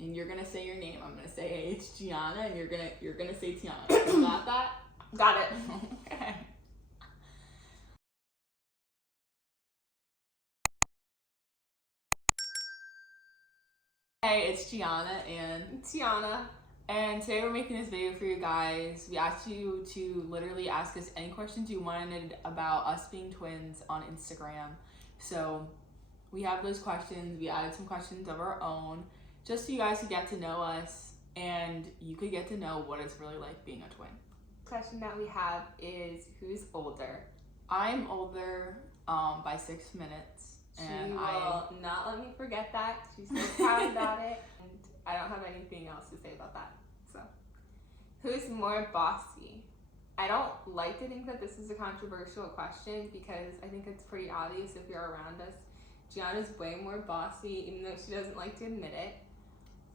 and you're gonna say your name. I'm gonna say, hey, it's Gianna, and you're gonna say Tiana. You got that? Got it. Okay. Hey, it's Gianna and Tiana. And today we're making this video for you guys. We asked you to literally ask us any questions you wanted about us being twins on Instagram. So we have those questions. We added some questions of our own just so you guys could get to know us and you could get to know what it's really like being a twin. Question that we have is, who's older? I'm older by 6 minutes. And She will not let me forget that. She's so proud about it. And I don't have anything else to say about that. So, who's more bossy? I don't like to think that this is a controversial question because I think it's pretty obvious if you're around us. Gianna's way more bossy, even though she doesn't like to admit it.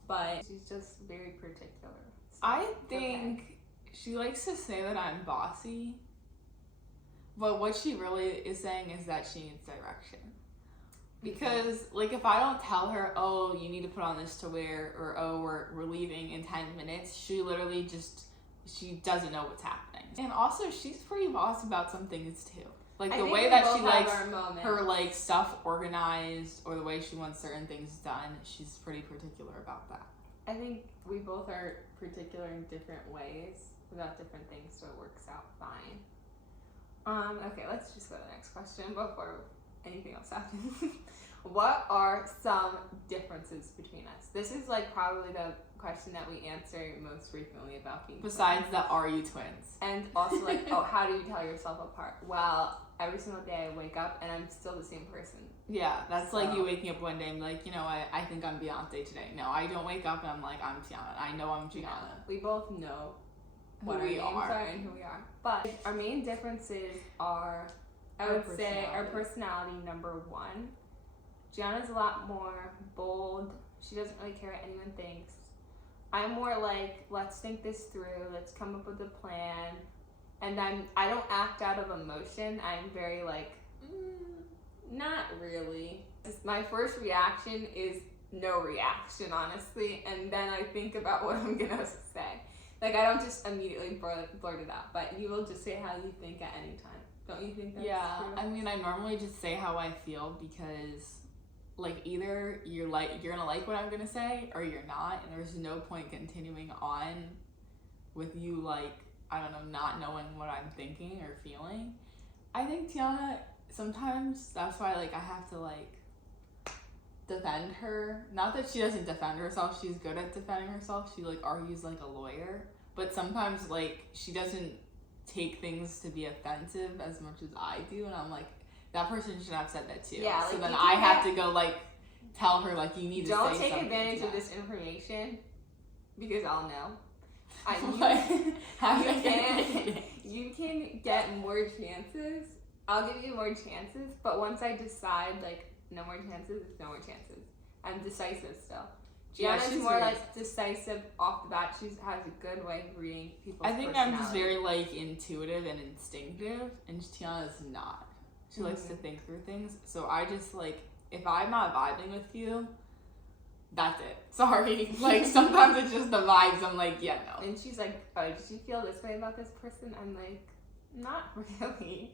But she's just very particular. So, I think she likes to say that I'm bossy. But what she really is saying is that she needs direction. Because, like, if I don't tell her, oh, you need to put on this to wear, or, oh, we're leaving in 10 minutes, she literally she doesn't know what's happening. And also, she's pretty boss about some things, too. Like, the way that she likes her, like, stuff organized, or the way she wants certain things done, she's pretty particular about that. I think we both are particular in different ways about different things, so it works out fine. Okay, let's just go to the next question before anything else happens. What are some differences between us? This is like probably the question that we answer most frequently about being Besides twins. the are you twins? And also like, oh, how do you tell yourself apart? Well, every single day I wake up and I'm still the same person. Yeah, that's like you waking up one day and be like, you know what, I think I'm Beyonce today. No, I don't wake up and I'm like, I'm Tiana. I know I'm Gianna. Yeah, we both know Who what our we names are and who we are. But our main differences are, I would say, our personality, number one. Gianna's a lot more bold. She doesn't really care what anyone thinks. I'm more like, let's think this through. Let's come up with a plan. And I don't act out of emotion. I'm very like, not really. My first reaction is no reaction, honestly. And then I think about what I'm gonna say. Like, I don't just immediately blurt it out, but you will just say how you think at any time. Don't you think that's true? I mean, I normally just say how I feel because, like, either you're gonna like what I'm gonna say or you're not, and there's no point continuing on with you, like, I don't know, not knowing what I'm thinking or feeling. I think Tiana, sometimes that's why, like, I have to, like, defend her. Not that she doesn't defend herself, she's good at defending herself. She, like, argues like a lawyer, but sometimes, like, she doesn't take things to be offensive as much as I do, and I'm like, that person should have said that too. Yeah, so like, then I have to go, like, tell her, like, you need to say something. Don't take advantage of this information because I'll know. You can get more chances. I'll give you more chances, but once I decide, like, no more chances, it's no more chances. I'm decisive still. Gianna's more like decisive off the bat. She has a good way of reading people's I'm just very, like, intuitive and instinctive, and Tiana's not. She likes to think through things. So I just, like, if I'm not vibing with you, that's it. Sorry. Like, sometimes it's just the vibes. I'm like, yeah, no. And she's like, oh, did you feel this way about this person? I'm like, not really.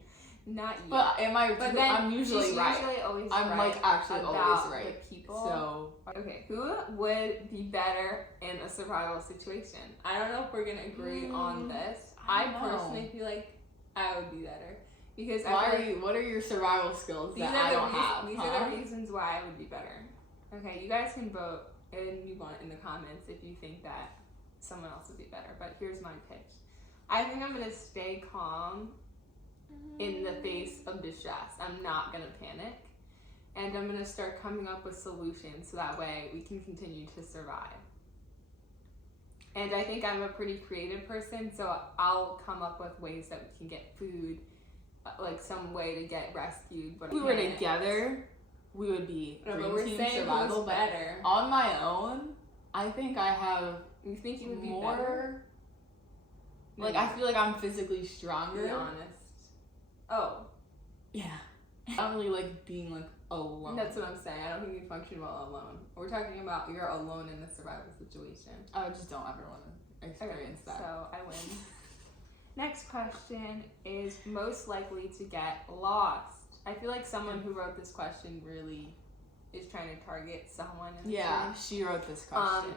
Not yet. But then I'm usually she's right. usually always I'm right like actually about always right. The people. So okay, who would be better in a survival situation? I don't know if we're gonna agree on this. I personally feel like I would be better because what are your survival skills that I don't have? These are the reasons why I would be better. Okay, you guys can vote and you want in the comments if you think that someone else would be better. But here's my pitch. I think I'm gonna stay calm in the face of distress. I'm not gonna panic, and I'm gonna start coming up with solutions so that way we can continue to survive. And I think I'm a pretty creative person, so I'll come up with ways that we can get food, like some way to get rescued. But if we were together, we would be dream team survival. Better on my own. I think I have. You think you would be more better? Like, I feel like I'm physically stronger. Be honest. Oh. Yeah. I don't really like being, like, alone. That's what I'm saying. I don't think you function well alone. We're talking about you're alone in a survival situation. I just don't ever want to experience that. So I win. Next question is most likely to get lost. I feel like someone who wrote this question really is trying to target someone. Yeah, she wrote this question.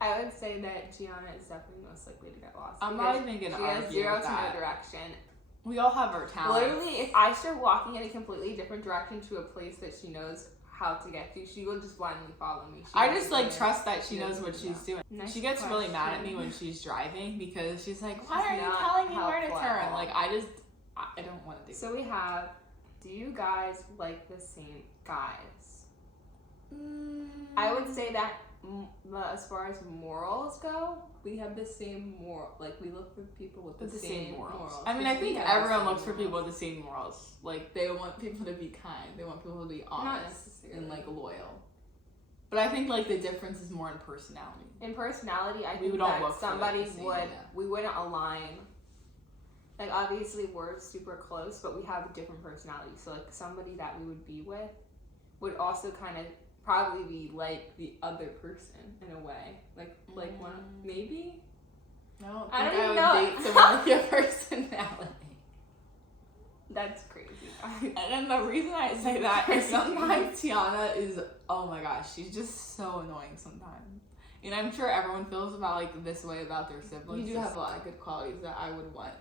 I would say that Gianna is definitely most likely to get lost. I'm not even gonna argue with that. She has zero to no direction. We all have our talents. Literally, if I start walking in a completely different direction to a place that she knows how to get to, she will just blindly follow me. I just trust that she knows what she's doing. She gets really mad at me when she's driving because she's like, why are you telling me where to turn? Like, I don't want to do So we have, do you guys like the same guys? I would say that as far as morals go, we have the same moral. Like, we look for people with the same morals. I mean, I think everyone looks for people with the same morals. Like, they want people to be kind. They want people to be honest and, loyal. But I think, the difference is more in personality. In personality, I think that somebody we wouldn't align. Like, obviously, we're super close, but we have a different personality. So, somebody that we would be with would also kind of probably be like the other person in a way. Like one, maybe? I don't even know. Date someone with your personality. That's crazy. And then the reason I say that is sometimes Tiana is, oh my gosh, she's just so annoying sometimes. And I'm sure everyone feels this way about their siblings. You do have a lot of good qualities that I would want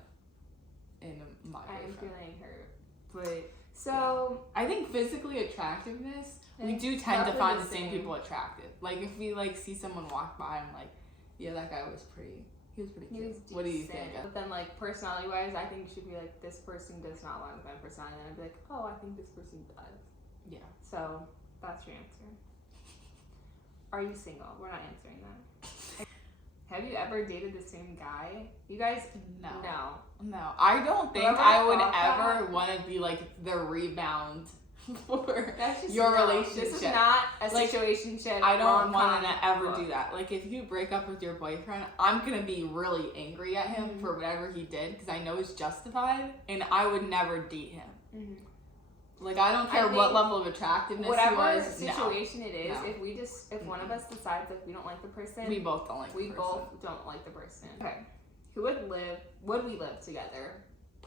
in my boyfriend. I'm feeling hurt. But so I think physically attractiveness, we do tend to find the same people attractive. Like if we see someone walk by, I'm like, yeah, that guy was pretty. He was pretty cute. What do you think? But then personality wise, I think it should be this person does not align with my personality. And I'd be like, oh, I think this person does. Yeah. So that's your answer. Are you single? We're not answering that. Have you ever dated the same guy? You guys? No. I don't think I would ever want to be the rebound for your relationship. This is not a situationship. I don't want to ever do that. If you break up with your boyfriend, I'm going to be really angry at him for whatever he did because I know it's justified and I would never date him. I don't care what level of attractiveness whatever situation it is, if one of us decides we don't like the person, we both don't like the person. We both don't like the person. Okay. Who would we live together?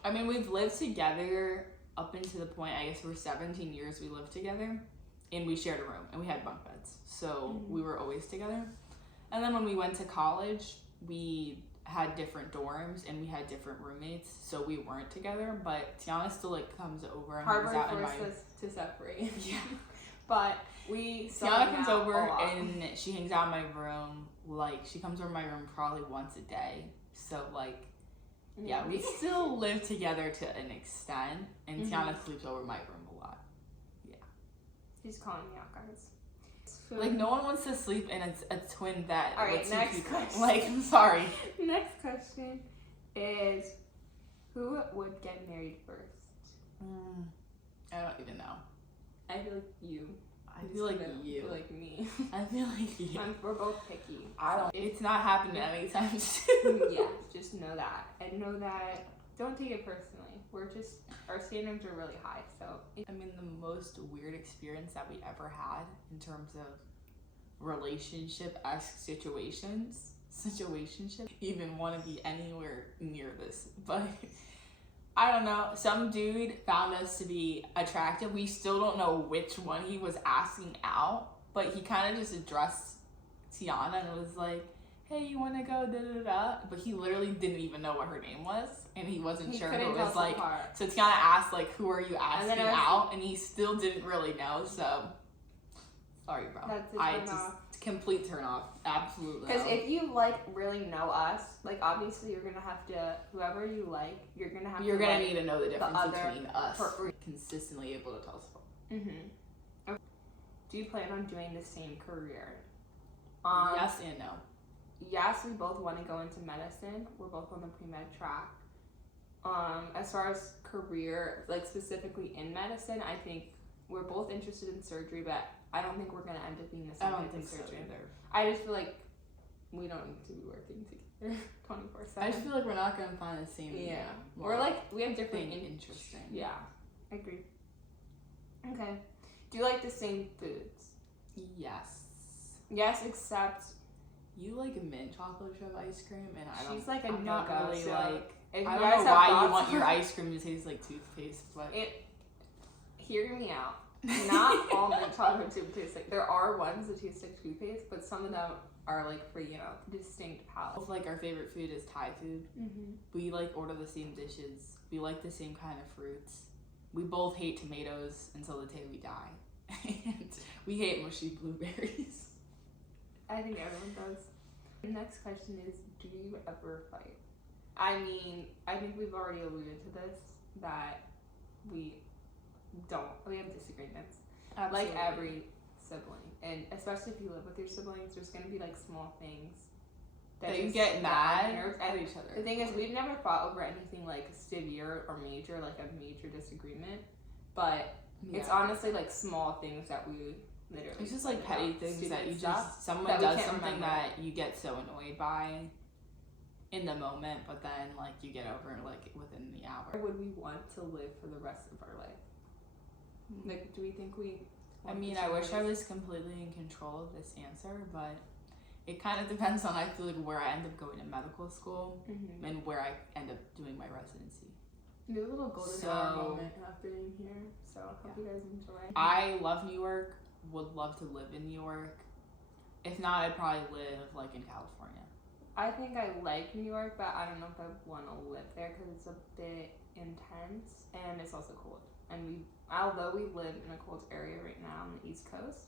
I mean, we've lived together up until the point, I guess for 17 years we lived together and we shared a room and we had bunk beds. So we were always together. And then when we went to college, we had different dorms and we had different roommates, so we weren't together. But Tiana still comes over and hangs out in my to separate. Yeah. But Tiana comes over and she hangs out in my room. She comes over my room probably once a day. So yeah, we still live together to an extent, and Tiana sleeps over my room a lot. Yeah. She's calling me out, guys. No one wants to sleep in a twin bed. All right, next question. I'm sorry. Next question is, who would get married first? I don't even know. I feel like you. I feel like you. I feel like me. I feel like you. We're both picky. It's not happening anytime soon. Yeah, just know that. And know that, don't take it personally. Our standards are really high, so. I mean, the most weird experience that we ever had in terms of relationship-esque situationship, even want to be anywhere near this, but I don't know. Some dude found us to be attractive. We still don't know which one he was asking out, but he kind of just addressed Tiana and was like, hey, you want to go da-da-da? But he literally didn't even know what her name was, and he wasn't sure who it was. So Tiana asked, who are you asking out? And he still didn't really know, so sorry, bro. Complete turn off. Absolutely. Because if you really know us, obviously you're gonna have to, whoever you like, you're gonna need to know the difference between us. Consistently able to tell us apart. Okay. Do you plan on doing the same career? Yes and no. Yes, we both want to go into medicine. We're both on the pre-med track. As far as career, specifically in medicine, I think we're both interested in surgery, but I don't think we're going to end up being the same type of surgeon. I just feel like we don't need to be working together 24/7. I just feel like we're not going to find the same. Yeah. We have different interesting. Yeah, I agree. Okay. Do you like the same foods? Yes. Yes, except You like mint chocolate chip ice cream, and I don't. she's like a I'm not no-go. really So like. if I you don't guys know have why you thoughts- want your ice cream to taste like toothpaste, but hear me out. Not all mint chocolate chip taste like. There are ones that taste like toothpaste, but some of them are like for distinct palate. both like our favorite food is Thai food. Mm-hmm. We like order the same dishes. We like the same kind of fruits. We both hate tomatoes until the day we die, and we hate mushy blueberries. I think everyone does. The next question is, do you ever fight? I mean, I think we've already alluded to this, that we have disagreements. Like every sibling. And especially if you live with your siblings, there's going to be like small things that you just get on mad your nerves. at And each other. the thing is, we've never fought over anything like severe or major, like a major disagreement. But it's honestly like small things that we literally. It's just like petty things that you stuff someone that we does can't something remember. that you get so annoyed by in the moment, but then like you get over it like within the hour. Or would we want to live for the rest of our life? Like, do we think we? I mean, I wish I was completely in control of this answer, but it kind of depends on, I feel like, where I end up going to medical school Mm-hmm. and where I end up doing my residency. Do a little golden hour moment after being here. So hope you guys enjoy. I love New York. Would love to live in New York. If not, I'd probably live like in California. I think I like New York, but I don't know if I want to live there because it's a bit intense and it's also cold. And although we live in a cold area right now on the East Coast,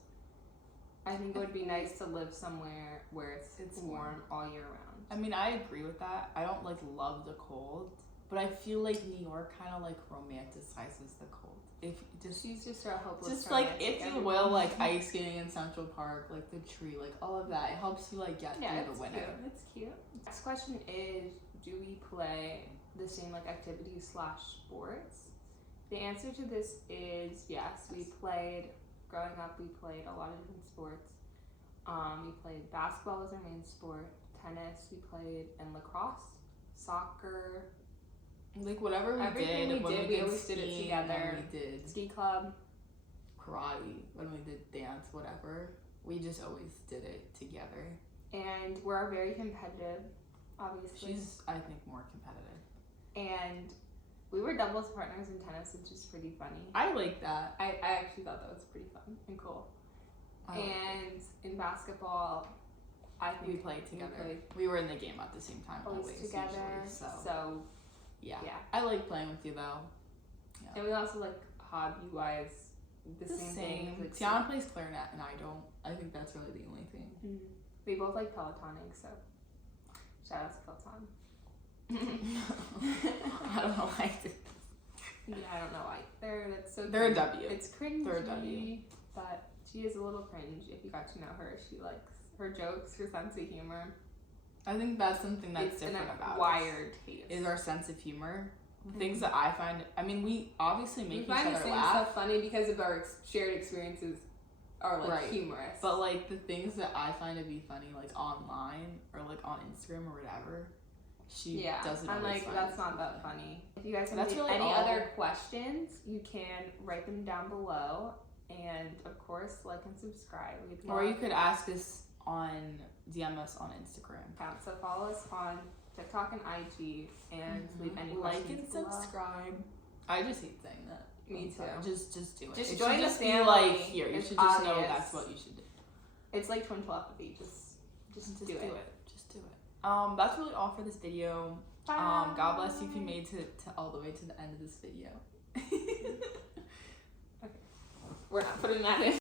I think it would be nice to live somewhere where it's warm all year round. I mean, I agree with that. I don't like love the cold, but I feel like New York kind of like romanticizes the cold. If just She's just a hopeless. just like, romantic, if you everyone. will, like ice skating in Central Park, like the tree, like all of that, it helps you like get through the winter. Cute. It's cute. Next question is, do we play the same like activities / sports? The answer to this is yes. Growing up, we played a lot of different sports. We played basketball was our main sport, tennis we played, and lacrosse, soccer, Like whatever we everything did, we when did, we always did it skiing, together. when we did ski club. karate, when we did dance, whatever. We just always did it together. And we're very competitive, obviously. She's, I think, more competitive. And we were doubles partners in tennis, which is pretty funny. I like that. I actually thought that was pretty fun and cool. And in basketball, I think we played together. We were in the game at the same time always together. usually, So yeah. yeah. I like playing with you though. Yeah. And we also like hobby-wise the same thing. Like, Tiana plays clarinet and I don't. I think that's really the only thing. Mm-hmm. We both like Pelotoning, so shout out to Peloton. I don't know why I did. Yeah, I don't know why. That's so. They're a cringy. W. It's cringy. They're a W. But she is a little cringe. If you got to know her, she likes her jokes, her sense of humor. I think that's something that's It's different an about acquired taste. is our sense of humor. Things that I find. I mean, we obviously make we each find the other same laugh. stuff funny because of our shared experiences are like Right. humorous. But like the things that I find to be funny, like online or like on Instagram or whatever, she doesn't. I'm always like, find that's it not that funny. If you guys have That's really any all. other questions, you can write them down below. And of course, like and subscribe. We'd Or love you could ask us on DM us on Instagram. account. So follow us on TikTok and IG and leave any Like questions and below. subscribe. I just hate saying that. Me I'm sorry. too. Just do it. Just it join should the just be family. like here. You It's should just know obvious. that's what you should do. It's like twin telepathy. Just do it. Just do it. That's really all for this video. Bye. God bless you if you made to all the way to the end of this video. We're not putting that in.